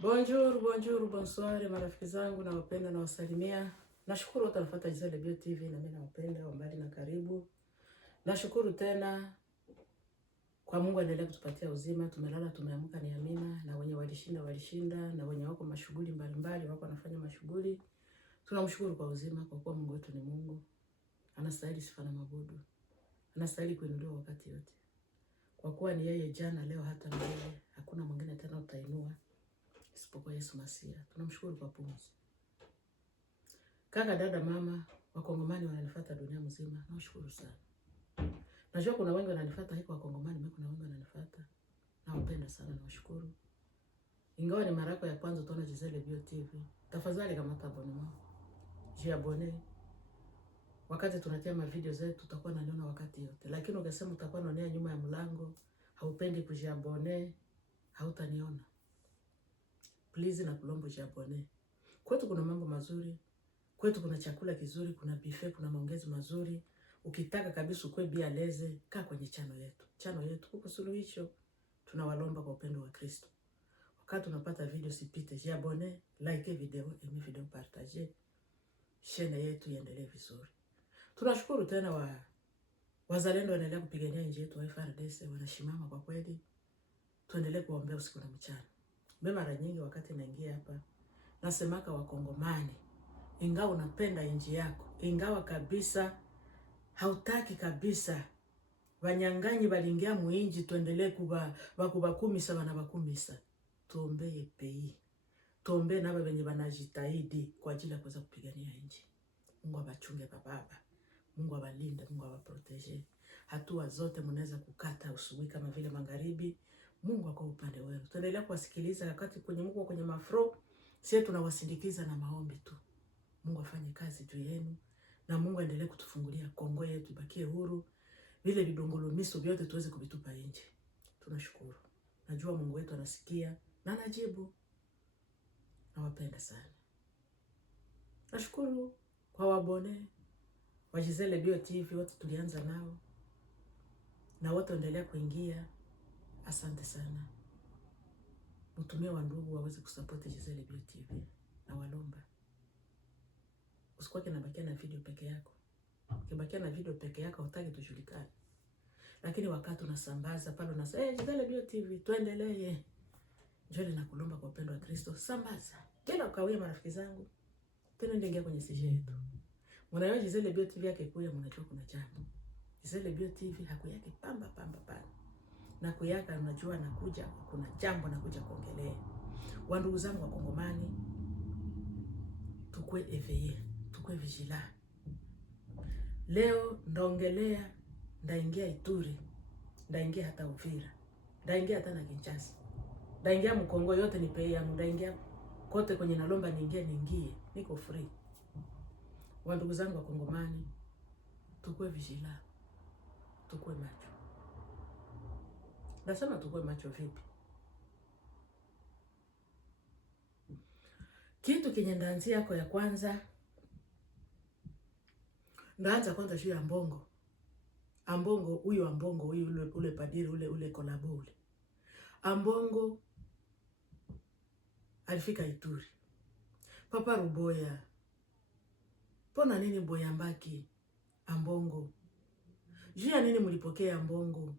Bonjour, bonjour, bonsoir marafiki zangu na wapenda na wasalimia. Nashukuru wote wanafuata Giselle Bio TV na mimi nawapenda wa mbali na karibu. Nashukuru tena kwa Mungu aendelee kutupatia uzima. Tumelala tumeamka ni amina, na wenye walishinda na wenye wako mashughuli mbalimbali wako wanafanya mashughuli. Tunamshukuru kwa uzima kwa kuwa Mungu wetu ni Mungu. Anastahili sifa na mabudu. Anastahili kuinuliwa wakati wote. Kwa kuwa ni yeye jana, leo hata milele. Hakuna mwingine tena utainua isipokuwa Yesu Masia. Tunamshukuru kwa pumzi. Kaka, dada, mama, Wakongomani wananifuata dunia mzima. Nashukuru sana. Najua kuna wengi wananifuata hiko Wakongomani, mimi kuna wengi wananifuata. Nawapenda sana, nawashukuru. Ingawa ni mara yako ya kwanza utaona Giselle Bio TV, tafadhali kamata abonnement. Jiabone. Wakati tunatia video zetu tutakuwa naniona wakati yote. Lakini ukisema utakuwa unaonea nyuma ya mlango, haupendi kujiabone, hautaniona. Please na kulombo jiabone. Kwetu kuna mambo mazuri. Kwetu kuna chakula kizuri, kuna buffet, kuna maongezi mazuri. Ukitaka kabisa ukwe bia leze, kaa kwenye channel yetu. Channel yetu kuko suluhisho. Tunawalomba kwa upendo wa Kristo. Wakati unapata video sipite, jiabone, like video, aime video, partage. Chaine yetu iendelee vizuri. Tunashukuru tena wazalendo wanaendelea kupigania nchi yetu wa FARDC, wanashimama kwa kweli. Tuendelee kuombea usiku na mchana. Mimi mara nyingi wakati naingia hapa nasemaka Wakongomani, ingawa unapenda nchi yako, ingawa kabisa hautaki kabisa wanyang'anyi balingia muinji, tuendelee kubakumisa wanabakumisa. Tuombee pei. Tuombee naba wenye wanajitahidi kwa ajili ya kuweza kupigania nchi. Mungu abachunge baba. Mungu abalinde, Mungu abaprotege. Hatua zote mnaweza kukata usubuhi kama vile magharibi. Mungu ako upande wenu. Tuendelea kuwasikiliza wakati kwenye Mungu kwenye mafro. Sisi tunawasindikiza na maombi tu. Mungu afanye kazi juu yenu na Mungu aendelee kutufungulia Kongo yetu ibakie huru. Vile vidongolomiso vyote tuweze kuvitupa nje. Tunashukuru. Najua Mungu wetu anasikia na anajibu. Nawapenda sana. Nashukuru kwa wabone wa Giselle Bio TV wote tulianza nao na wote endelea kuingia. Asante sana. Mtumie wa ndugu waweze kusupport Giselle Bio TV na walomba. Usikuwa kinabakia na video peke yako. Ukibakia na video peke yako hutaki tujulikane. Lakini wakati unasambaza pale unasema Giselle Bio TV tuendelee. Njoo na kulomba kwa upendo wa Kristo, sambaza. Tena ukawia marafiki zangu. Tena ndio kwenye sije yetu. Mnaona Giselle Bio TV yake kuya mnajua kuna jambo. Giselle Bio TV hakuyake pamba. Na kuyaka unajua nakuja kuna jambo nakuja kuongelea. Wa ndugu zangu wa Kongomani, tukue éveillé, tukue vigilant. Leo ndaongelea, ndaingia Ituri, ndaingia hata Uvira, ndaingia hata na Kinshasa. Ndaingia Mkongo yote ni pei yangu, ndaingia kote kwenye nalomba niingie, niko free. Wa ndugu zangu wa Kongomani, tukue vigilant, tukue macho. Nasema tukue macho vipi? Kitu kenye ndaanzia yako ya kwanza, ndaanza kwanza juu ya Ambongo. Ambongo huyu ule padiri ule kolabo ule. Ambongo alifika Ituri. Papa Ruboya. Pona nini Boya Mbaki? Ambongo. Juu ya nini mlipokea Ambongo?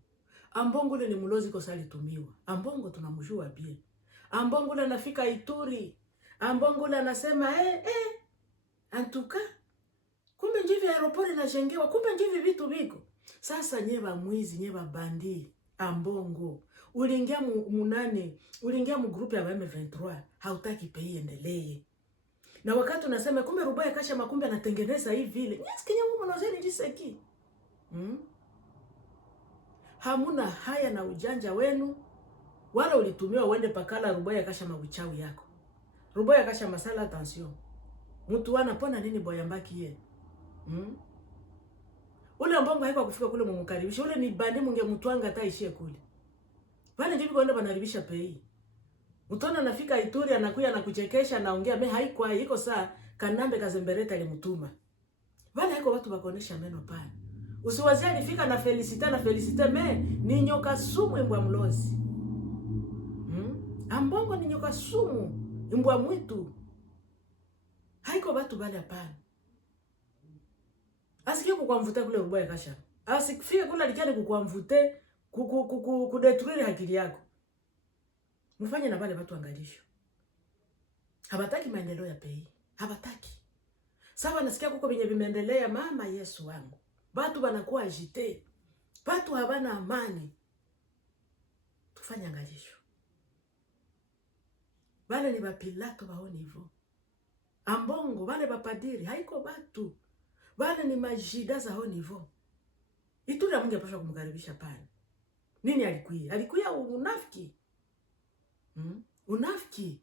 Ambongo ule ni mlozi kosa alitumiwa. Ambongo tunamjua bie. Ambongo ule anafika Ituri. Ambongo ule anasema antuka kumbe njivi aeroport inajengewa, kumbe njivi vitu biko. Sasa nyeba mwizi, nyeba bandi. Ambongo uliingia uliingia mu group ya M23, hautaki pei endelee. Na wakati unasema kumbe Ruboya kasha makumbe anatengeneza hivi vile. Nyasikia Mungu anazeni jiseki. Hamuna haya na ujanja wenu. Wala ulitumiwa uende pakala Ruboya kasha mabuchawi yako. Ruboya kasha masala attention. Mtu wanapona nini Boya Mbaki ye? Ule Ambongo haiko kufika kule mumukaribisha. Ule ni bandi mungemtwanga hata ishie kule. Wale ndio kwenda banaribisha pei. Mtona anafika Ituri anakuja na kuchekesha anaongea haiko iko saa Kanambe Kazembereta alimtuma. Wale haiko watu bakonesha meno pale. Usiwazie alifika na Felicite me ni nyoka sumu mbwa mlozi. Ambongo ni nyoka kwa sumu, imbwa mwitu. Haiko batu bale hapana. Asikie kukwamvuta kule Ruboya Kasha. Asikifike kule likiani kukwamvute kudetruire akili yako. Mfanye na bale batu angalisho. Habataki maendeleo ya pei. Habataki. Sawa nasikia kuko benye bimeendelea mama Yesu wangu. Batu banakuwa agite. Batu habana amani. Tufanye angalisho. Bale ni bapilato baoni hivyo. Ambongo bale bapadiri haiko batu. Bale ni majida za ho nivo. Ituri ya Mungu yapaswa kumkaribisha pale. Nini alikuya? Alikuya unafiki. Unafiki.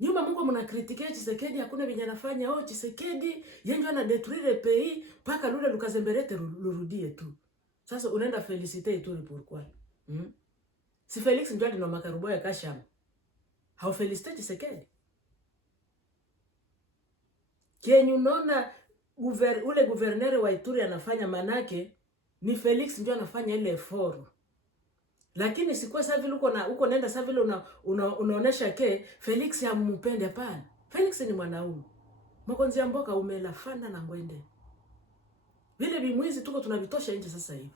Nyuma Mungu mnakritike Tshisekedi hakuna venye anafanya. Oh Tshisekedi yenjo ana détruire pays paka lule lukazemberete lurudie tu. Sasa unaenda feliciter Ituri pourquoi? Si Felix ndio alino Ruboya Kasha. Hau feliciter Tshisekedi. Kenyu nona ule guvernere wa Ituri anafanya manake ni Felix ndio anafanya ile effort. Lakini sikuwa sasa vile uko nenda sasa vile unaonesha ke Felix hampende hapana. Felix ni mwanaume. Makonzi ya mboka umela fanda na ngwende. Vile bimwizi tuko tunavitosha nje sasa hivi.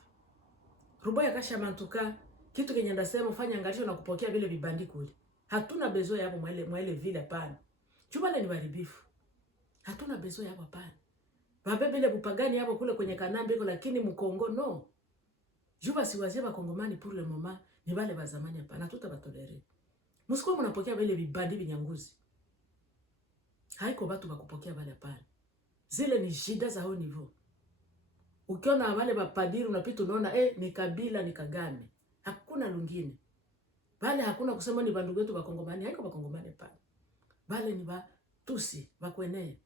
Ruboya Kasha mantuka kitu kenye ndasema fanya angalisho na kupokea vile vibandi kule. Hatuna bezo hapo mwaile vile hapana. Chuma ni baribifu. Hatuna bezo hapo hapana. Babebe ile bupagani hapo kule kwenye Kanambe iko lakini mkongo no. Juba siwazie ba Kongomani pour le moment ni bale ba zamani hapana tutabatolere. Musiko mnapokea vile vibandi vinyanguzi. Haiko batu bakupokea bale hapana. Zile ni shida za ho niveau. Ukiona wale bapadiri unapita unaona ni Kabila ni Kagame. Hakuna lungine. Bale hakuna kusema ni bandugu wetu ba Kongomani, haiko ba Kongomani hapana. Bale ni ba Tusi, ba Kwene.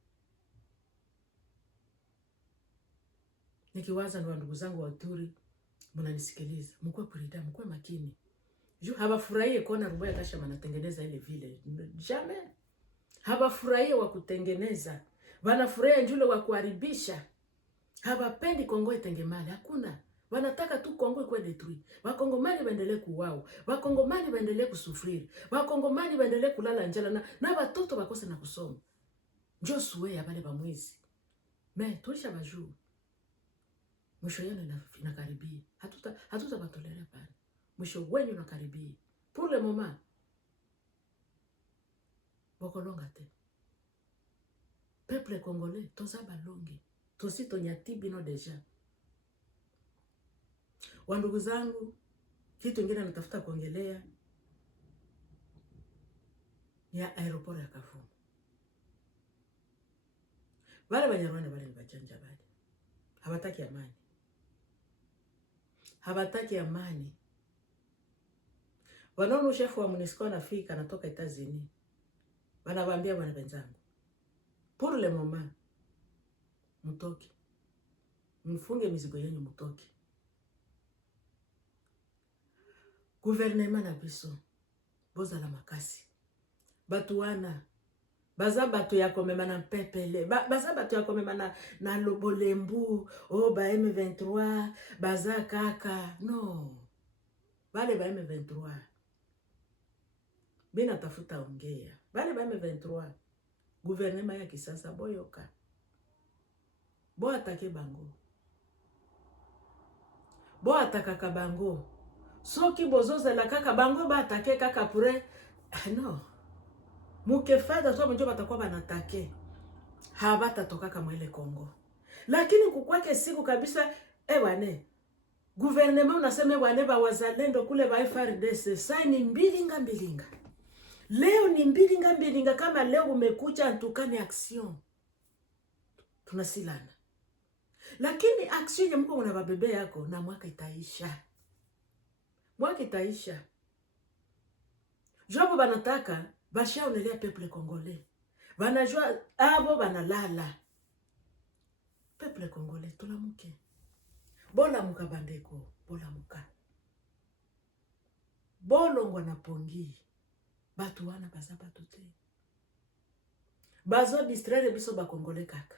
Nikiwaza na ndugu zangu wa Ituri, mnanisikiliza. Mkwe prida, mkwe makini. Juu habafurahie kuona Ruboya Kasha manatengeneza ile vile. Jamais. Habafurahie wa kutengeneza. Wanafurahia njule wa kuharibisha. Habapendi Kongo itengemale. Hakuna. Wanataka tu Kongo ikuwe detruit. Wakongomani waendelee kuuawa. Wakongomani waendelee kusufiri. Wakongomani waendelee kulala njala na watoto bakose na kusoma. Njoo suwe ya bale bamwizi. Tulisha bajuu. Mwisho yenu inakaribia. Hatuta batolera pale. Mwisho wenyu unakaribia. Pour le moment. Bokolonga te. Peuple congolais, toza balongi. Tosi tonyatibi no deja. Wandugu zangu, kitu ingine natafuta kuongelea ni ya aeroport ya Kavumu. Wale Banyarwanda wale ni bajanja bale. Habataki amani. Habataki amani. Wanaona shefu wa MONUSCO anafika anatoka Etazini. Wanawaambia bwana wenzangu, pour le moment mtoki. Mfunge mizigo yenu mtoki. Gouvernement na biso boza la makasi. Batu wana baza batu ya komema na pepele. Baza batu ya komema na Lobolembu. Ba M23. Baza kaka. No. Bale ba M23. Bina tafuta ongea. Bale ba M23. Gouvernement ya kisasa boyoka. Bo atake bango. Bo atakaka bango. Soki bozoza la kaka bango ba atake kaka pure. No. Mukefada to mjo batakuwa banatake. Habata toka kama ile Kongo. Lakini kukwake siku kabisa wane. Gouvernement unasema wane ba wazalendo kule ba FARDC sai ni mbilinga. Leo ni mbilinga kama leo umekucha antukani action. Tunasilana. Lakini action ya mko unababebe yako na mwaka itaisha. Mwaka itaisha. Jobo banataka bashaonelea peuple congolais. Banajua abo banalala. Peuple congolais tulamuke. Bola muka bandeko, bola muka. Bolongo na pongi. Batu wana baza batu te. Bazo distraire biso ba Congolais kaka.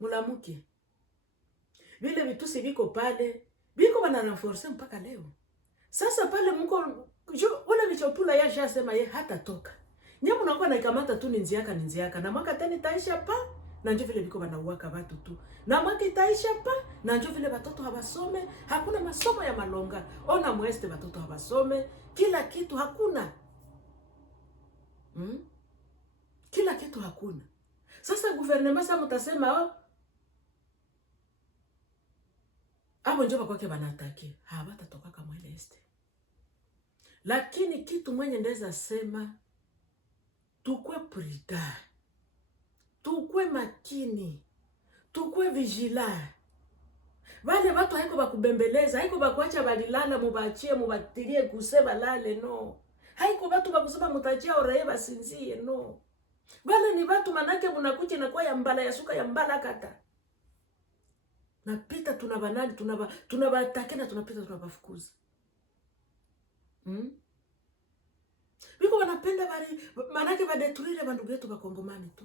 Mulamuke. Vile vitu si viko pale, biko bana renforcer mpaka leo. Sasa pale mko ule vichopula yasha sema ye hata toka. Nyamu nakuwa naikamata tu ninzi yaka na mwaka tena itaisha pa na njo vile biko banauaka watu tu. Na mwaka itaisha pa na njo vile watoto hawasome, hakuna masomo ya malonga. Ona mweste watoto hawasome, kila kitu hakuna. Kila kitu hakuna. Sasa guvernema sa mutasema abo njo bakwake banatake. Hawatatoka kama ile este. Lakini kitu mwenye ndeza sema, tukwe prida, tukwe makini, tukwe vigila. Wale watu haiko bakubembeleza, haiko bakuacha balilala mubachie mubatilie kuseba lale no. Haiko watu bakusema mutajia oreye basinzie no. Wale ni watu manake munakuche na kwa ya mbala ya suka ya mbala kata. Napita tunabanani tunabatake na tunapita tunabafukuza. Biko wanapenda bali manake badetruire bandugu yetu bakongomani tu.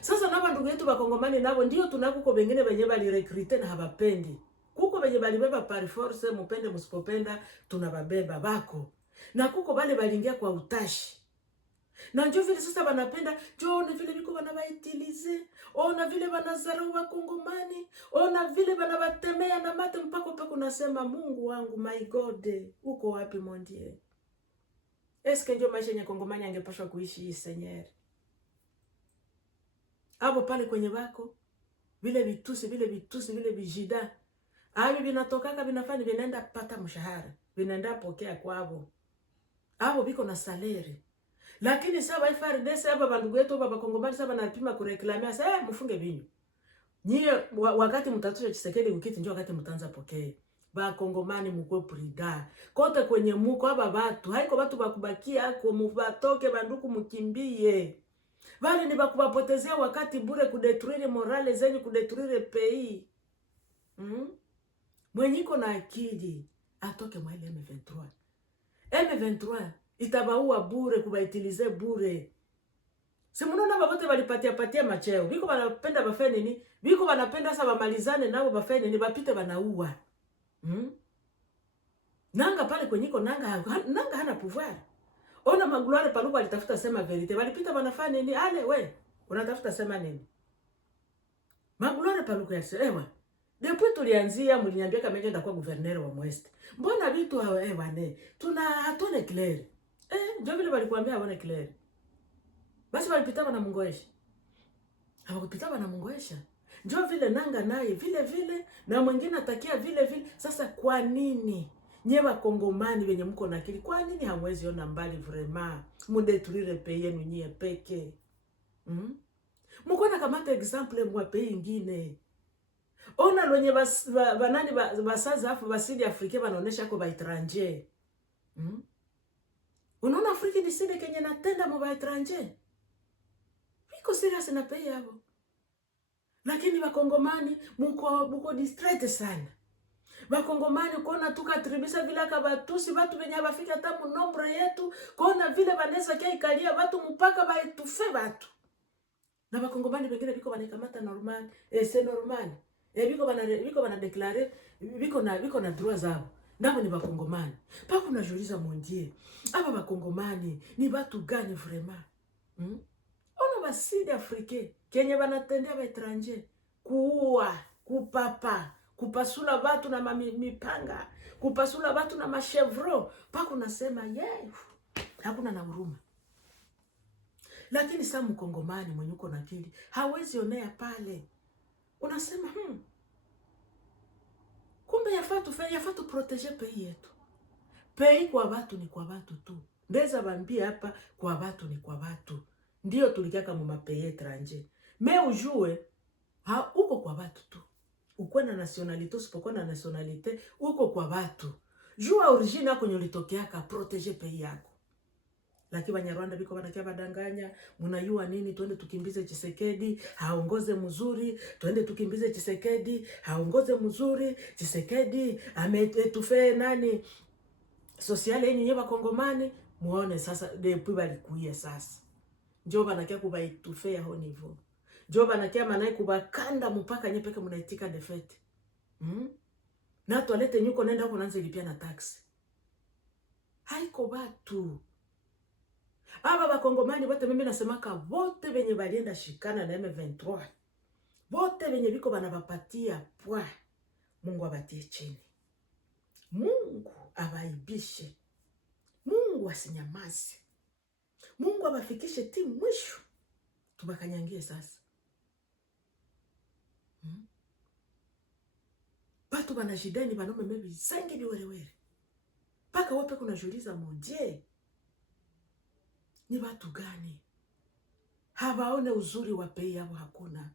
Sasa na bandugu yetu bakongomani nabo ndio tunakuko bengine benye bali recruiter na habapendi. Kuko benye bali beba par force mupende musipopenda tunababeba bako. Na kuko bale balingia kwa utashi. Na njo vile sasa banapenda, njo na vile biko banabaitilize, ona vile banazarau bakongomani, ona vile banabatemea na mate mpaka peko nasema Mungu wangu, my God, uko wapi mondie? Eske njo maisha ya kongomani angepashwa kuishi hii Seigneur? Hapo pale kwenye bako, vile vitusi, vile vijida, habi binatokaka binafani binaenda pata mshahara, binaenda pokea kwabo. Hapo biko na salary. Lakini sasa FARDC hapa bandugu yetu hapa bakongomani sasa banapima kureklamia sasa mfunge binyu. Nyie wakati mtatosha Tshisekedi ukiti njoo wakati mtaanza pokea. Bakongomani mkwe prida. Kote kwenye muko hapa watu, haiko watu bakubakia hako mubatoke banduku mkimbie. Bali ni bakubapotezea wakati bure kudetruire morale zenyu kudetruire pays. Mwenyiko na akili atoke mwa ile M23. M23 itabaua bure kubaitilize bure. Si munaona babote balipatia macheo. Biko banapenda bafanye nini? Biko banapenda sasa bamalizane nao bafanye nini? Bapite banaua. Nanga pale kwenyiko nanga hana pouvoir. Ona Magloire Paluku alitafuta sema verite. Balipita banafanya nini? Ale we, unatafuta sema nini? Magloire Paluku yasema, depuis tulianzia mliniambia kama nje ndakuwa gouverneur wa Mwest. Mbona vitu wane? Hatone clair. Ndio vile walikuambia hawana clair. Basi walipita na mungoesha. Hawakupita na mungoesha. Ndio vile nanga naye vile na mwingine atakia vile. Sasa kwa nini? Nyewa kongomani wenye mko na akili, kwa nini hamwezi ona mbali vraiment? Mudetruire pays yenu nyie peke. Mko na kamata example mwa pays ingine. Ona lonye banani basaza afu basidi Afrika banaonesha ko ba étranger. Unaona Afrika ni side kenye natenda mwa ba étranger. Biko serious na pays yao. Lakini bakongomani mko distraite sana. Bakongomani kona tukatribisa vile kabatusi batu benye bafika hata mu nombre yetu kona vile banaweza kia ikalia batu mpaka baetufe batu. Na bakongomani bengine biko banakamata normal, c'est normal. Biko bana declarer biko na droit zao. Nabo ni bakongomani. Pako najuliza mondie. Aba bakongomani ni batu gani vraiment? Ona basidi Afrika kenye banatendea ba étranger kuua, kupapa, kupasula batu na mipanga, kupasula batu na machevro, pako nasema hakuna na huruma. Lakini saa mkongomani mwenye uko na akili hawezi onea pale. Unasema kumbe yafatu proteger pays yetu. Pays kwa watu ni kwa watu tu. Ndeza bambia hapa kwa watu ni kwa watu. Ndio tulikaka mu mapays étranger. Mais ujue uko kwa watu tu. Ukwe na nationalité, usipokuwa na nationalité, uko kwa watu. Jua origine yako nyolitokeaka, protege pays yako. Lakini Banyarwanda biko banakia badanganya, munayua nini, tuende tukimbize Tshisekedi, haongoze mzuri, tuende tukimbize Tshisekedi, haongoze mzuri, Tshisekedi, ametufe nani, sosiale yenye nyeba kongomani, muone sasa, depuis balikuye sasa. Njo banakia kubaitufe ya ho niveau. Njo banakia manai kubakanda mpaka nyepeke munaitika defete. Na toilette nyuko nenda huko nanze lipia na taxi. Haiko batu. Aba bakongomani bote mimi nasemaka bote benye balienda shikana na M23. Bote benye biko banabapatia pwa. Mungu abatie chini. Mungu abaibishe. Mungu asinyamaze. Mungu abafikishe ti mwisho. Tubakanyangie sasa. Batu banajideni banome mebi zengi biwerewere. Paka wape kunajuliza mondie. Ni batu gani? Habaone uzuri wa pei yabo hakuna.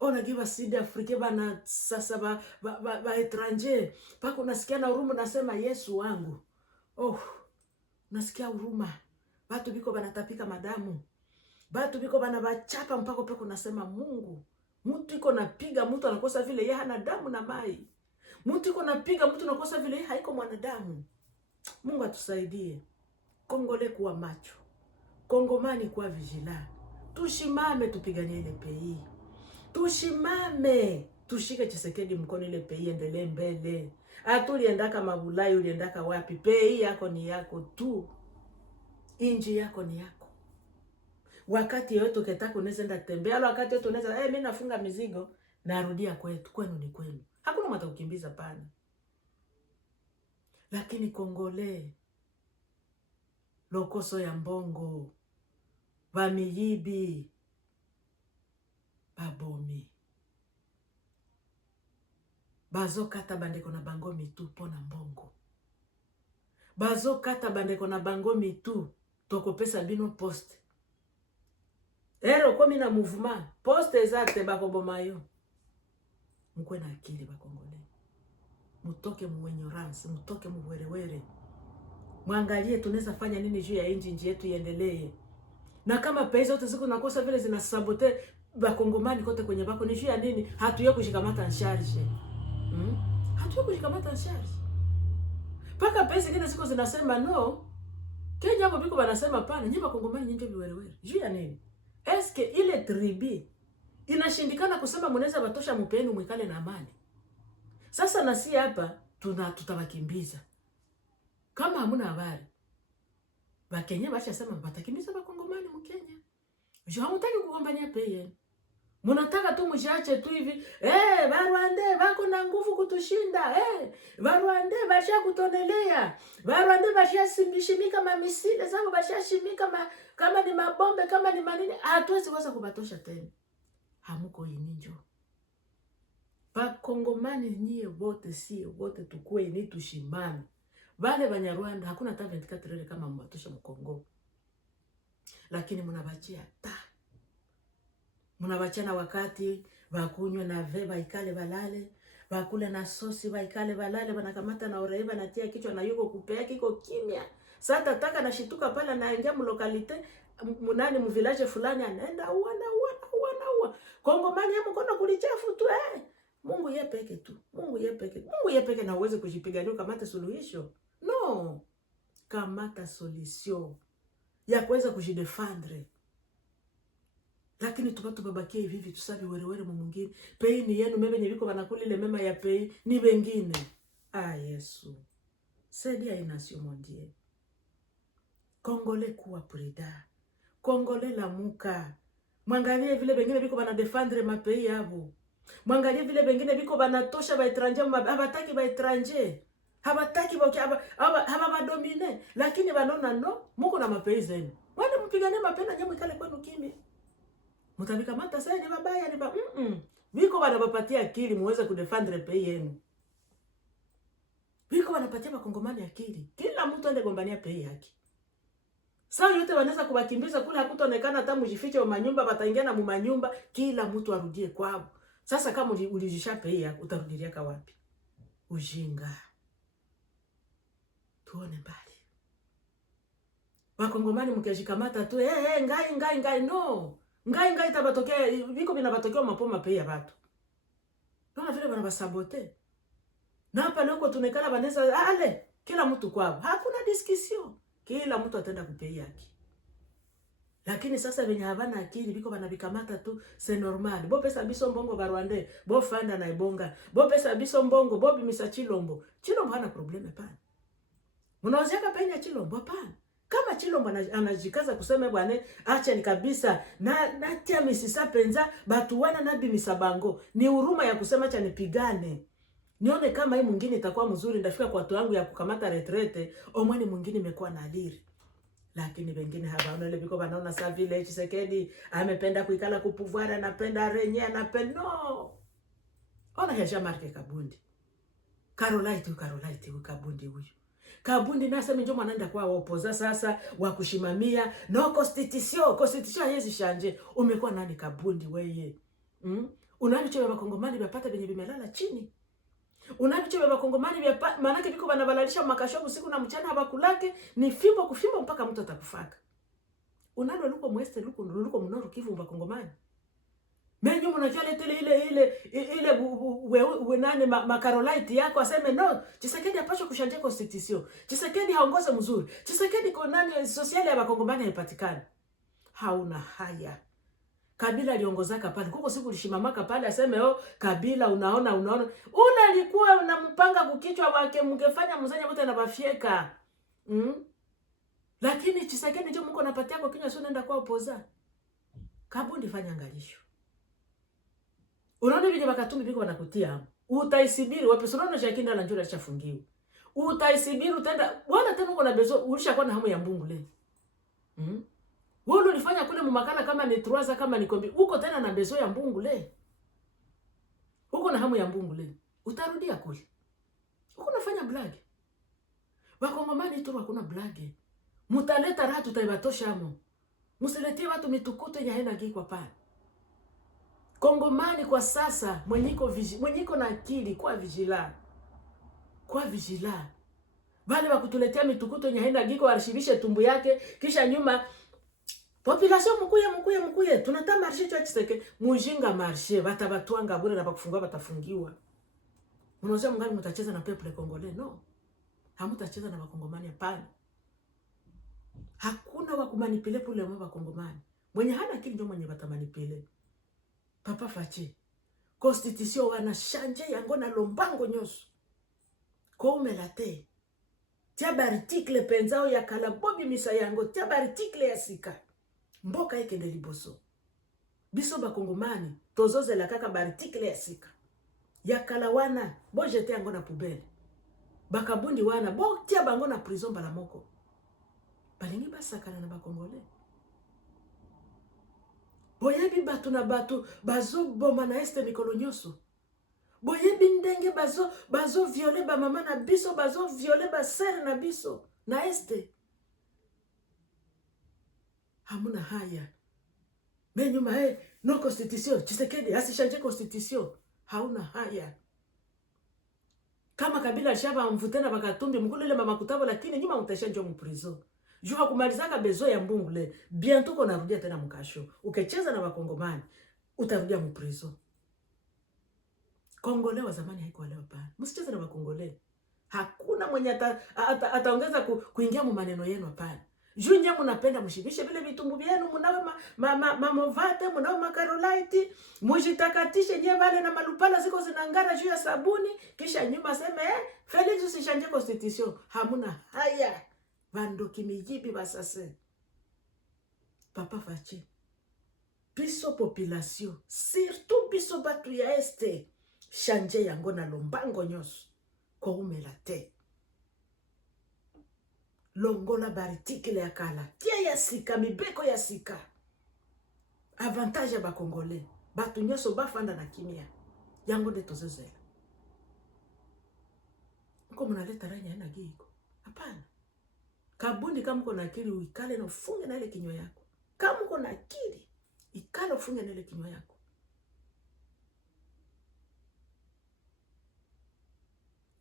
Ona giba sidi Afrika bana sasa ba etranger. Paka unasikia na huruma nasema Yesu wangu. Oh, nasikia huruma. Batu biko banatapika madamu. Batu biko banabachapa mpaka peko nasema Mungu. Mtu iko napiga mtu anakosa vile yeye hana damu na mai. Mtu iko napiga mtu anakosa vile yeye haiko mwanadamu. Mungu atusaidie. Kongole kuwa macho. Kongomani kuwa vigila. Tushimame tupiganie ile pei. Tushimame. Tushike Tshisekedi mkono ile pei endelee mbele. Atuliendaka mabulai uliendaka wapi? Pei yako ni yako tu. Inji yako ni yako. Wakati yote ukitaka unaweza tembea, wakati yote unaweza mimi nafunga mizigo narudia kwetu. Kwenu ni kwenu. Hakuna mtu kukimbiza pana. Lakini Kongole lokoso ya mbongo bamiyibi babomi bazokata bandeko na bango mitu pona mbongo bazokata bandeko na bango mitu tokopesa bino poste ero komi na mouvement poste ezate bakobomayo mkwe na akili bakongole mutoke mu ignorance mutoke mu werewere mwangalie tunaweza fanya nini juu ya nchi yetu iendelee. Na kama pesa zote ziko nakosa vile zinasabote bakongomani kote kwenye bako ni juu ya nini? Hatuye kushikamata en charge. Hatuye kushikamata en charge. Paka pesa zingine ziko zinasema no. Kenya hapo biko banasema pana, nyinyi bakongomani nyinyi ndio viwerewere. Juu ya nini? Eske ile tribi inashindikana kusema mnaweza batosha mpeni mwikale na amani. Sasa na si hapa tutabakimbiza. Kama hamuna habari, Bakenya basha sema batakimbiza bakongomani mkenya. Jo hamutaki kugombania peye. Munataka tu mshache tu hivi. Barwande bako na nguvu kutushinda. Barwande basha kutonelea. Barwande basha shimika mamisile zao basha shimika kama ni mabombe kama ni manini. Hatuwezi weza kubatosha tena. Hamuko ininjo. Bakongomani nyie wote si wote tukue ni tushimane. Bale Banyarwanda hakuna hata 24 heures kama mwatosha mkongo. Lakini munabachia ta. Munabachia na wakati bakunywa na veba ikale balale, bakule na sosi baikale balale, banakamata na oraiba natia kichwa na yuko kupea kiko kimya. Sasa taka na shituka pala na ingia mu lokalite munani mu village fulani anaenda uwa. Kongomani ya mkono kulichafu tu Mungu yeye peke tu. Mungu yeye peke na uweze kujipigania kamata suluhisho. No. Kamata solution ya kuweza kujidefendre. Lakini tupatu babakie hivi tusabi werewere mwingine. Pei ni yenu meme nyebiko banakuli ile mema ya pei ni wengine. Yesu. Saidia inasio mondie. Kongole kuwa prida. Kongole la muka. Mwangalie vile wengine biko banadefendre mapei yabo. Mwangalie vile wengine biko banatosha ba etranger habataki ba etranger. Habataki haba domine, lakini banona no muko na mapei zenu. Wende mpigane mapena nyamwe kale kwenu kimi. Mutabika mata sasa ni babaya ni biko banabapatia akili muweze kudefendre pei yenu. Biko banapatia bakongomani akili. Kila mtu ende gombania pei yake. Sasa yote wanaweza kubakimbiza kule hakutonekana hata mjifiche wa manyumba bataingia na mu manyumba kila mtu arudie kwao. Sasa kama ulijisha pei yako utarudilia kwa wapi? Ujinga. Tuone mbali. Wakongomani mkeshikamata tu ngai no. Ngai tabatokea biko binabatokea mapoma pei ya watu. Naona vile banabasabote. Na hapa leo tunekala baneza kila mtu kwao. Hakuna discussion. Kila mtu atenda kupei yake. Lakini sasa venye havana akili biko banabikamata tu c'est normal. Bo pesa biso mbongo ba Rwanda, bo fanda na ibonga. Bo pesa biso mbongo, bo bimisa Chilombo. Chilombo hana probleme pana. Mnawaziaka penya Chilombo pana. Kama Chilombo anajikaza kusema bwana acha ni kabisa na tia misisa penza batu wana na bimisa bango. Ni huruma ya kusema acha nipigane. Nione kama hii mwingine itakuwa mzuri ndafika kwa watu wangu ya kukamata retrete, omwani mwingine imekuwa na adiri. Lakini wengine habaona ile biko banaona saa vile Tshisekedi amependa kuikala kupuvwara, anapenda renye, anapenda no. Ona hesha marke Kabundi. Caroline Kabundi huyu. Kabundi nasa minjo mwananda kwa opoza sasa wa kushimamia no constitution haiwezi shanje. Umekuwa nani Kabundi weye? Unabicho bakongomani bapata benye bimelala chini. Unabicho bakongomani manake biko banabalalisha makasho usiku na mchana habakulake ni fimbo kufimbo mpaka mtu atakufaka. Unalo luko mweste luko mnoro Kivu bakongomani. Menyo mnajua ile wenane makarolaiti yako aseme no, Tshisekedi apaswa kushanje constitution. Tshisekedi haongoze mzuri. Tshisekedi kwa nani sosiali ya bakongomani haipatikani. Hauna haya. Kabila aliongozaka pale. Kuko siku lishimamaka pale aseme Kabila unaona. Alikuwa unampanga kukichwa wake mngefanya mzanya wote na bafieka. Lakini Tshisekedi ndio mko napatia kwa kinywa sio nenda kwa opoza. Kabundi fanya angalisho. Unaona vile bakatumbi biko wanakutia hapo. Utaisibiri wapi? Unaona Jakinda na njura chafungiwa. Utaisibiri utaenda wala tena uko na bezo ulishakuwa na hamu ya mbungu leo. Wewe ulifanya kule mumakala kama ni truaza kama ni kombi. Uko tena na bezo ya mbungu leo. Uko na hamu ya mbungu leo. Utarudia kule. Uko nafanya blage. Bakongomani tu hakuna blage. Mutaleta raha tutaibatosha amo. Musiletie watu mitukuto yenye haina gikwa pale. Kongomani kwa sasa mwenyiko na akili kwa vigila. Kwa vigila. Wale wakutuletea mitukuto yenye haina giko warishibishe tumbu yake kisha nyuma population mkuye tunata marché cha Tshisekedi mujinga marché batabatwanga bure na bakufungwa batafungiwa. Mnaosema mngali mtacheza na peuple congolais no. Hamutacheza na bakongomani hapana. Hakuna wa kumanipule pule mwa bakongomani. Mwenye hana akili ndio mwenye batamanipule. Papa Fachi. Constitution wana shanje yango na lombango nyoso. Ko umelate. Tia barticle penzao ya kala bobi misa yango. Tia barticle ya sika. Mboka eke liboso. Biso bakongomani. Tozoze la kaka barticle ya sika. Ya kala wana. Bo jete yango na poubelle. Bakabundi wana. Bo tia bango na prison bala moko. Balingi basakana na bakongole. Boyebi batu na batu bazo boma na este mikolo nyoso. Boyebi ndenge bazo viole ba mama na biso, bazo viole ba sere na biso na este. Hamuna haya. Menyuma no constitution. Tshisekedi asishanje constitution. Hauna haya. Kama Kabila shaba mvutena bakatumbi mkulele mama kutabo lakini nyuma mtashanje mu prison. Jua kumalizaka bezo ya mbungu le. Bientôt kona rudia tena mkasho. Ukecheza na wakongomani. Utarudia mprison. Kongole wa zamani haikuwa leo pana. Msicheze na wakongole. Hakuna mwenye ataongeza kuingia mu maneno yenu hapana. Juu nye mnapenda mshibishe vile vitumbu vyenu mnawe mamovate mnawe makarolaiti mujitakatishe nye vale na malupala ziko zinangara juu ya sabuni kisha nyuma seme Felix usishanje constitution. Hamuna haya. Vando kimijibi basase. Papa Fachi. Biso population. Surtout biso batu ya este. Shanje yango na lombango nyoso. Kwa umelate. Longola baritikile ya kala. Tia ya sika. Mibeko ya sika. Avantage ya bakongole. Batu nyoso bafanda na kimia. Yango de tozezela. Mko mnaleta ranya yana giko. Hapana. Kabundi kama uko na akili uikale na ufunge na ile kinywa yako. Kama uko na akili, ikale ufunge na ile kinywa yako.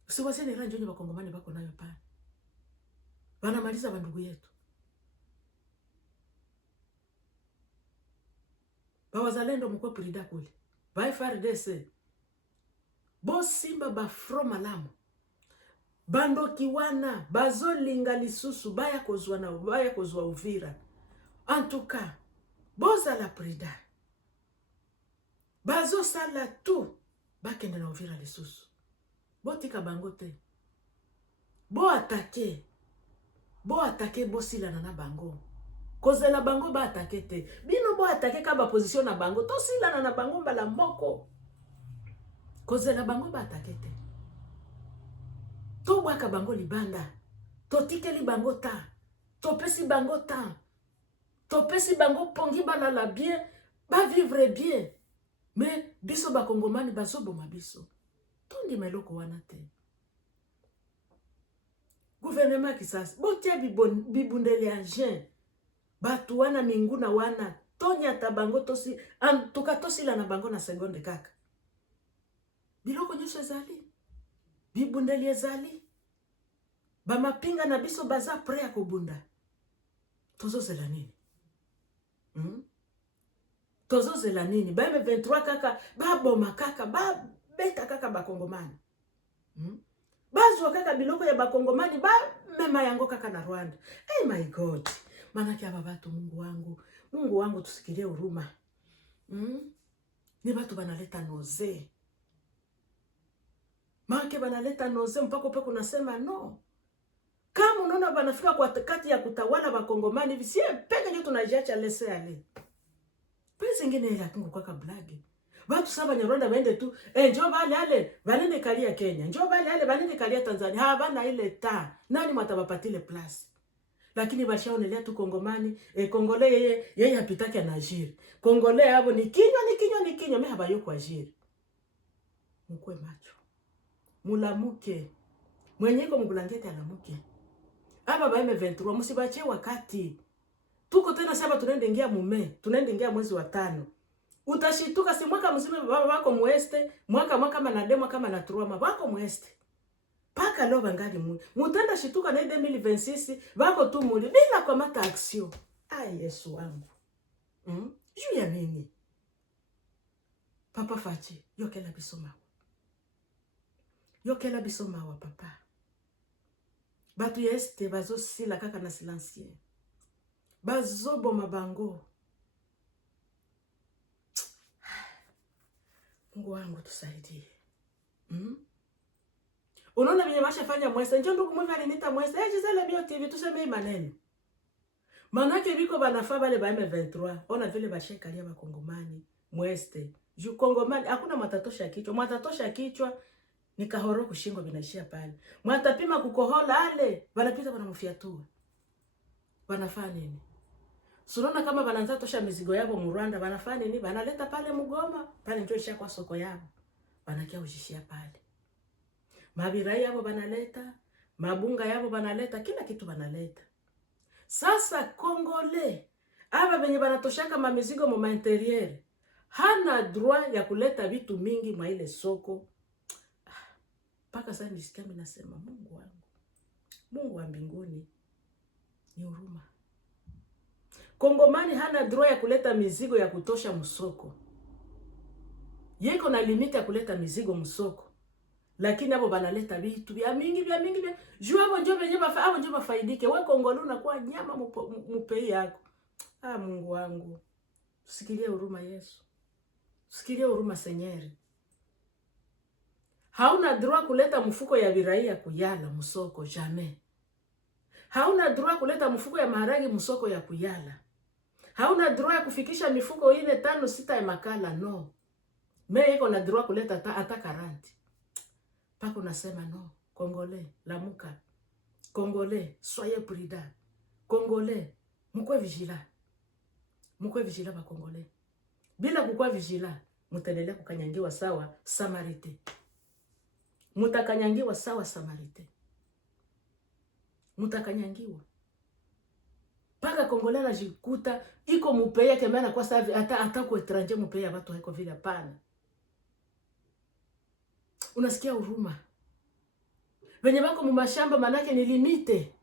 Usiwasene ranjo nye bakongomani bako nayo pana. Wanamaliza bandugu yetu. Bawazalendo mkwa prida kule. Ba FARDC. Bo Simba ba Front Malamu. Bando kiwana, bazo linga lisusu, baya kozwa Uvira. En tout cas, boza la prida. Bazo sala tout. Bakende na Uvira lisusu. Botika bango te. Bo atake. Bo atake bo sila na bango. Koze la bango ba atake te. Bino bo atake ka ba position na bango. To sila na bango mbala moko. Koze la bango ba atake te. To waka bango libanda. To tike li bango ta. To pesi bango ta. To pesi bango pongi balala bien. Ba vivre bien. Mais biso ba kongomani bazo boma biso. Tondi meloko wana te. Gouvernement kisasi. Botia bibundele agen. Batu wana minguna wana. Tonya tabango tosi. Antuka tosila na bango na seconde kaka. Biloko nyosho ezali. Bibundele ezali. Bamapinga na biso baza pre ya kobunda. Tozo zela nini? Tozo zela nini? Ba M23 kaka. Ba boma kaka. Ba beta kaka bakongomani. Bazwa kaka biloko ya bakongomani. Ba mema yango kaka na Rwanda. Hey my God. Manaki aba batu Mungu wangu. Mungu wangu tusikilie huruma. Ni batu banaleta noze. Manake banaleta noze mpaka peko nasema no. Kama unaona banafika kwa kati ya kutawala bakongomani hivi si peke ndio tunajiacha lese ale. Pesa ingine ya kingo kwa kablage. Watu saba Nyarwanda waende tu njoo bale ale banende kalia Kenya. Njoo bale ale banende kalia Tanzania. Habana ile ta. Nani mtawapatia place? Lakini bashaonelea tu Kongomani, Kongole yeye hapitaki na Algeria. Kongole hapo ni kinywa mimi habayo kwa Algeria. Mkwe macho. Mulamuke. Mwenyeko mgulangete alamuke. Aba ba M23 msibache wakati. Tuko tena saba tunaenda ingia mume, tunaenda ingia mwezi wa 5. Utashituka si mwaka mzima baba wako mueste, mwaka manademo kama na truama wako mueste. Paka leo bangali mu. Mutenda shituka na 2026 wako tu muli bila kwa mata action. Ai Yesu wangu. Juu ya nini? Papa Fachi, yokela bisoma. Yokela bisoma wa papa. Batu yeste bazo sila kaka na silencieux. Bazo boma bango. Mungu wangu tusaidie. Unaona vile bashafanya mwesa. Njoo ndugu mwe alinita mwesa. Gisele Bio TV tuseme maneno. Manake biko banafa bale ba M23. Ona vile bashekalia bakongomani mweste. Ju Kongomani hakuna matatosha kichwa. Matatosha kichwa ni kahoro kushingwa binaishia pale. Mwatapima kukohola ale, banapita banamfiatua. Banafanya nini? Sunona kama bananza tosha mizigo yabo mu Rwanda, banafanya nini? Banaleta pale Mugoma, pale ndio isha kwa soko yabo. Banakia ujishia pale. Mabirai yabo banaleta, mabunga yabo banaleta, kila kitu banaleta. Sasa Kongole, aba benye banatoshaka mamizigo mu interieur, hana droit ya kuleta vitu mingi mwa ile soko. Paka sasa nisikia mimi nasema Mungu wangu. Mungu wa mbinguni ni huruma. Kongomani hana droit ya kuleta mizigo ya kutosha msoko. Yeko na limiti ya kuleta mizigo msoko. Lakini hapo banaleta vitu vya mingi. Juu hapo ndio benye hapo ndio bafaidike. Wewe Kongolo unakuwa nyama mpei yako. Mungu wangu. Tusikilie huruma Yesu. Tusikilie huruma Senyeri. Hauna droit kuleta mfuko ya biraia kuyala msoko jamais. Hauna droit kuleta mfuko ya maharagi msoko ya kuyala. Hauna droit ya kufikisha mifuko 4, 5, 6 ya makala no. Mimi iko na droit kuleta hata 40. Pako nasema no. Kongole, lamuka. Kongole, soyez prudent. Kongole, mkwe vigilant. Mkwe vigilant ba Kongole. Bila kukua vigilant, mutaendelea kukanyangiwa sawa Samarite. Mutakanyangiwa sawa Samarite. Mutakanyangiwa. Paka Kongole anajikuta iko mupea kemana kwa sababu hata ku etranger mupea watu haiko vile hapana. Unasikia huruma. Wenye bako mu mashamba manake ni limite.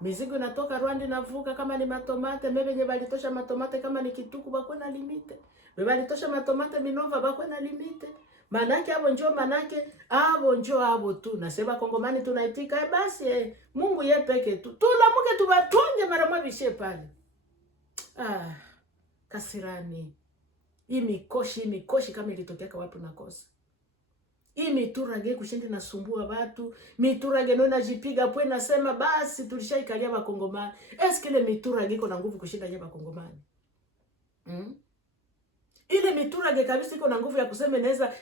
Mizigo natoka Rwanda inavuka kama ni matomate, wenye balitosha matomate kama ni kituku bako na limite. Balitosha matomate Minova bako na limite. Manake abo njo abo tu. Nasema Kongomani tunaitika basi Mungu ye peke tu. Tulamuke tubatonje mara mwa bishe pale. Kasirani. Hii mikoshi kama ilitokea kwa watu nakosa. Hii miturage kushindi nasumbua watu. Miturage ndio inajipiga pwe nasema basi tulishaikalia Bakongomani. Eske ile miturage iko na nguvu kushinda nyaba Bakongomani? Ile miturage kabisa iko na nguvu ya kusema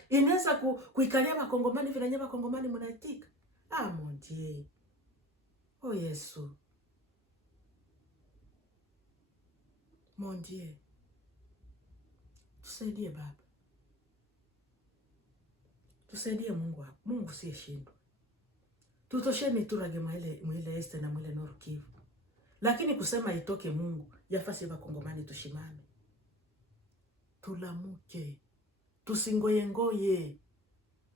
inaweza kuikalia Bakongomani vile nyaba Bakongomani mnaitika. Mon Dieu. Oh Yesu. Mon Dieu. Tusaidie Baba. Tusaidie Mungu hapo. Mungu siye shindwa. Tutoshe miturage mwile este na mwile Nord Kivu. Lakini kusema itoke Mungu, yafasi Bakongomani tushimame. Tulamuke. Tusingoye.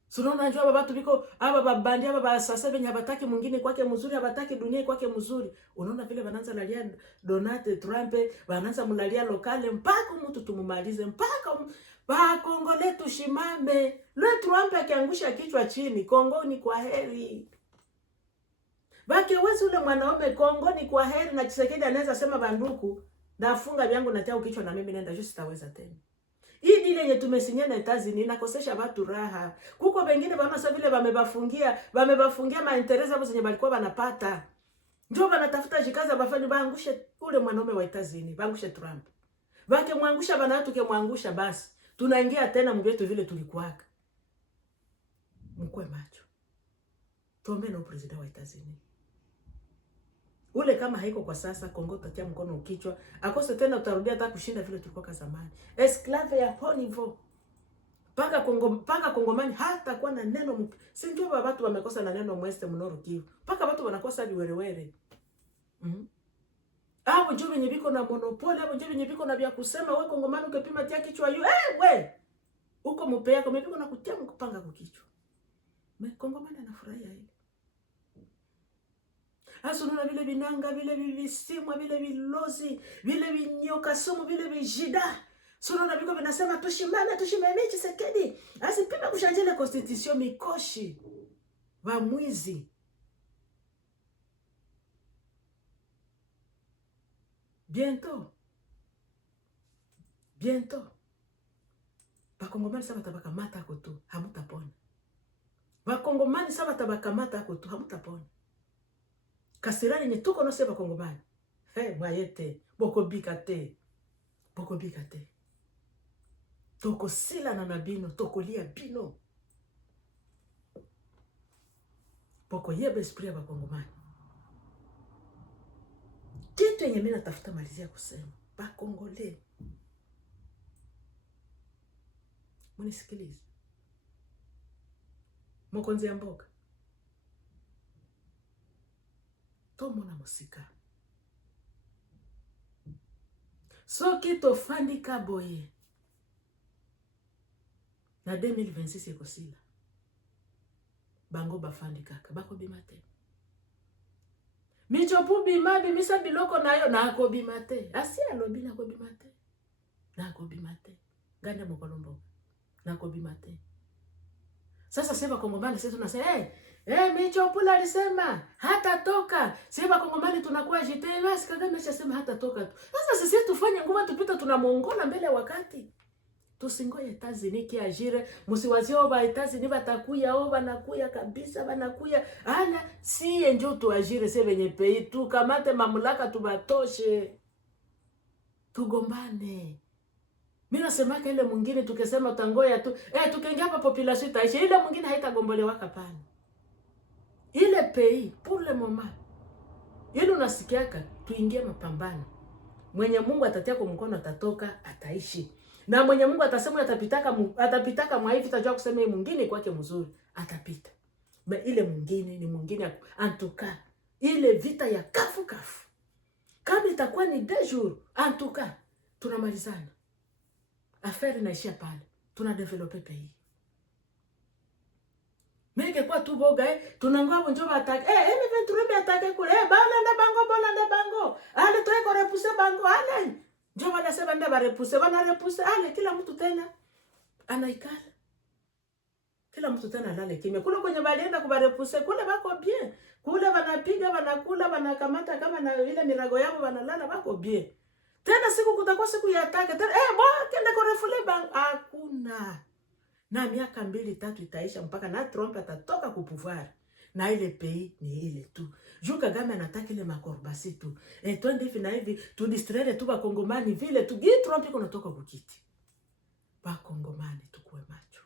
Sunaona njoo baba biko aba babandi aba sasa benye abataki mwingine kwake mzuri, abataki dunia kwake mzuri. Unaona vile bananza lalia Donald Trump, bananza mlalia lokale mpaka mtu tumumalize mpaka Kongo letu shimame. Le Trump akiangusha kichwa chini, Kongo ni kwa heri. Baki wezi ule mwanaume Kongo ni kwa heri na Tshisekedi anaweza sema banduku, nafunga vyangu na tia kichwa na mimi nenda just sitaweza tena. Hii dile yenye tumesinya na Etazini inakosesha watu raha. Kuko wengine bana sasa vile bamebafungia mainteresa hapo zenye balikuwa banapata. Ndio banatafuta jikaza bafanye baangushe ule mwanaume wa Etazini, baangushe Trump. Bake mwangusha bana watu kemwangusha basi. Tunaingia tena mgetu vile tulikuwaka. Mkwe macho. Tuombe na president wa Etazini. Ule kama haiko kwa sasa Kongo tatia mkono ukichwa, akose tena utarudia hata kushinda vile tulikuwa zamani. Esclave ya honivo. Paka Kongomani hata kwa na neno si ndio watu wamekosa na neno mweste mnoro Kivu. Paka watu wanakosa liwerewere. Hapo njoo wenye biko na monopoli, hapo njoo wenye biko na vya kusema wewe Kongomani ukipima tia kichwa yu. We. Uko mpe yako mebiko na kutia mkupanga kukichwa. Kongomani anafurahia hili. Asununa vile binanga, vile visimwa, vile vilozi, vile vinyoka sumu, vile vijida. Sununa viko vinasema tushimame Tshisekedi. Asipima kushanjele constitution mikoshi. Wamwizi. Bientôt. Bakongomani saba tabakamata kutu, hamutapona. Bakongomani saba tabakamata kutu, hamutapona. Kasirani nye tuko no se Bakongomani. Mwayete, bokobika te. Toko sila na nabino, toko lia bino. Boko yebe esprit ya Bakongomani. Kitu yenye mina tafuta malizia kusema. Bakongole. Munisikilize. Mokonzi ya mboka. Tomona musika. Soki tofandi kaboye. Na 2026 ekosila. Bango bafandi kaka. Bako bimate. Michopu bimabi misa biloko nayo na ako bimate. Asi alobi na ako bimate. Na ako bimate. Ganda mokolombo. Na ako bimate. Sasa sema Kongomani sasa tunasema Michopula alisema hata toka. Sema Kongomani tunakuwa jite basi Kagame sema hata toka tu. Sasa sisi tufanye ngoma tupita tunamuongola mbele wakati. Tusingoye Etazini kiajire, musiwazi oba Etazini batakuya oba nakuya kabisa banakuya. Ana siye njo tuajire se benye pei tu kamate mamlaka tubatoshe. Tugombane. Mimi nasema ile mwingine tukisema utangoya tu tukiingia hapa population itaisha ile mwingine haitagombolewa kapana. Ile pays pour le moment. Ile unasikiaka tuingie mapambano. Mwenye Mungu atatia kwa mkono atatoka ataishi. Na mwenye Mungu atasema atapitaka mwaifi tajua kusema yeye mwingine kwake mzuri atapita. Ile mwingine ni mwingine antuka. Ile vita ya kafu. Kama itakuwa ni 2 jours antuka tunamalizana. Affaire inaishia pale. Tuna developer pays. Meke kwa tu boga tunangoa njoo atake M23 atake kule bana nda bango ale toe ko repousser bango ale njoo wanasema nda repousser ale kila mtu tena anaikala kila mtu tena alale kimya kule kwenye balienda kubarepousser kule bako bien kule wanapiga wanakula wanakamata kama na ile mirago yao wanalala bako bien Tena siku kutakuwa siku ya atake tena kende korefule bang hakuna. Na miaka 2-3 itaisha mpaka na Trump atatoka ku pouvoir. Na ile pays ni ile tu. Juu Kagame anataka ile makorbasi tu. Twende hivi na hivi tu distraire tu Bakongomani vile tu Trump iko natoka kukiti. Bakongomani tukue macho.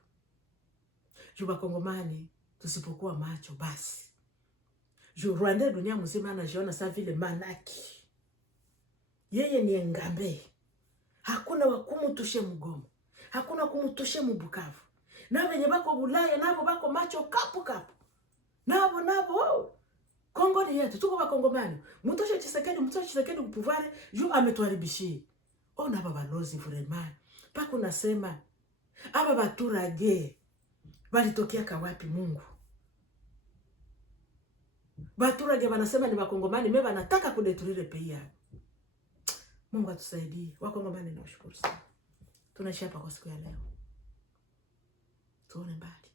Juu Bakongomani tusipokuwa macho basi. Juu Rwanda dunia mzima anajiona sa vile manaki. Yeye ni engambe. Hakuna wakumutushe Mgomo. Hakuna kumutushe Mubukavu. Na wenye bako Bulaya nabo bako macho kapu kapu. Nabo Kongo ni yetu, tuko Bakongomani. Mutoshe Tshisekedi kupuvare juu ametuharibishia. Ona baba lozi vraiment. Pako nasema aba baturage balitokea kawapi Mungu? Baturage wanasema ni Bakongomani, mimi wanataka kudeturire pays yao. Mungu atusaidie. Wakongomani na washukuru sana. Tunaishi hapa kwa siku ya leo. Tuone mbali.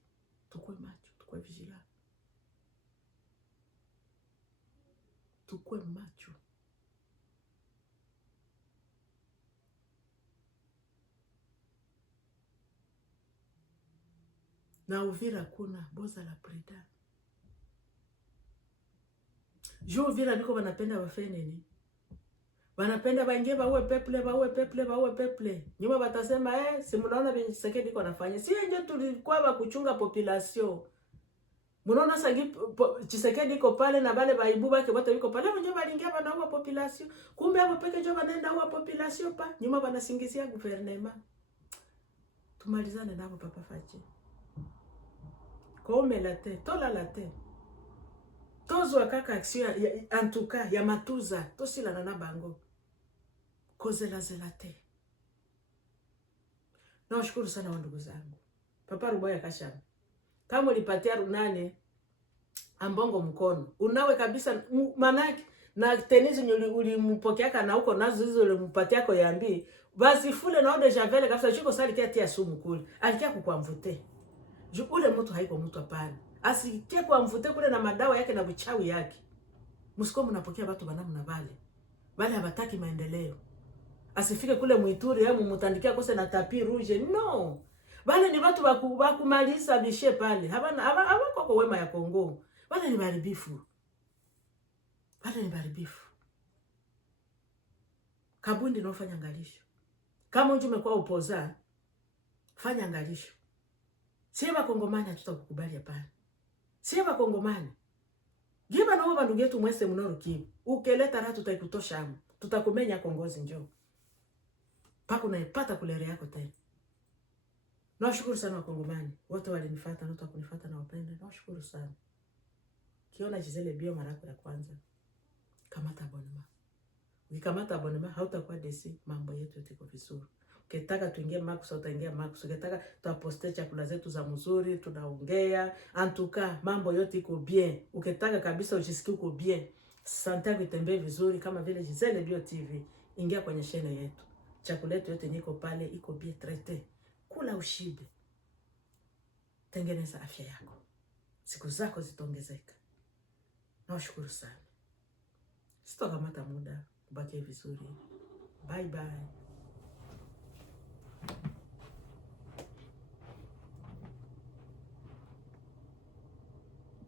Tukue macho, tukue vigilant. Tukue macho. Na Uvira kuna boza la preda. Juu Uvira niko wanapenda wafanye nini? Wanapenda baingie baue peple. Nyuma batasema si mnaona venye Tshisekedi iko nafanya. Si nje tulikuwa bakuchunga population. Mnaona sasa Tshisekedi iko pale na bale baibu bake wote wiko pale wenyewe balingia banaua population. Kumbe hapo peke jo banaenda huwa population pa. Nyuma banasingizia gouvernement. Tumalizane nabo papa Fachi. Kome la te, tola la te. Tozo kaka action en tout cas ya matuza, tosila na bango. Kozela zelate. Na washukuru sana wandugu zangu. Papa Ruboya Kashama. Kama ulipatia runane ambongo mkono, unawe kabisa manaki na tenisi ulimpokea na huko nazo hizo ulimpatia kwa yambi. Basi fule na ode javel kabisa chiko sali kia sumu kule. Alikia kukwamvute. Ule mtu haiko mtu hapana. Asikie kwa mvute kule na madawa yake na uchawi yake. Msiko mnapokea watu banamu na vale. Vale habataki maendeleo. Asifike kule Muituri au mutandikia kose na tapi rouge. No. Vale ni watu wakumaliza bishe pale. Haba kwa wema ya Kongo. Vale ni baribifu. Kabundi na ufanya angalisho. Kama unjume kwa upoza, fanya angalisho. Siye Bakongomani hatutakukubali hapana. Siye Bakongomani. Giba na bandugu yetu mwese mnoru kibu. Ukeleta raha tutaikutosha hamu. Tutakumenya Kongozi njoo. Pako naipata kulere yako tena. Nawashukuru sana Wakongomani. Wote walinifuata na watakunifuata na wapenda. Nawashukuru sana. Kiona Giselle Bio mara ya kwanza. Kamata abonema. Ukikamata abonema hautakuwa desi, mambo yetu yako vizuri. Ukitaka tuingie Max utaingia Max. Ukitaka tuaposte chakula zetu za mzuri, tunaongea. Antuka mambo yote iko bien. Ukitaka kabisa ujisikie uko bien. Sante yako itembee vizuri kama vile Giselle Bio TV. Ingia kwenye channel yetu. Chakula yetu yote niko pale iko bien traité. Kula ushibe. Tengeneza afya yako. Siku zako zitaongezeka. Nawashukuru sana. Sitokamata muda. Kubaki vizuri. Bye bye.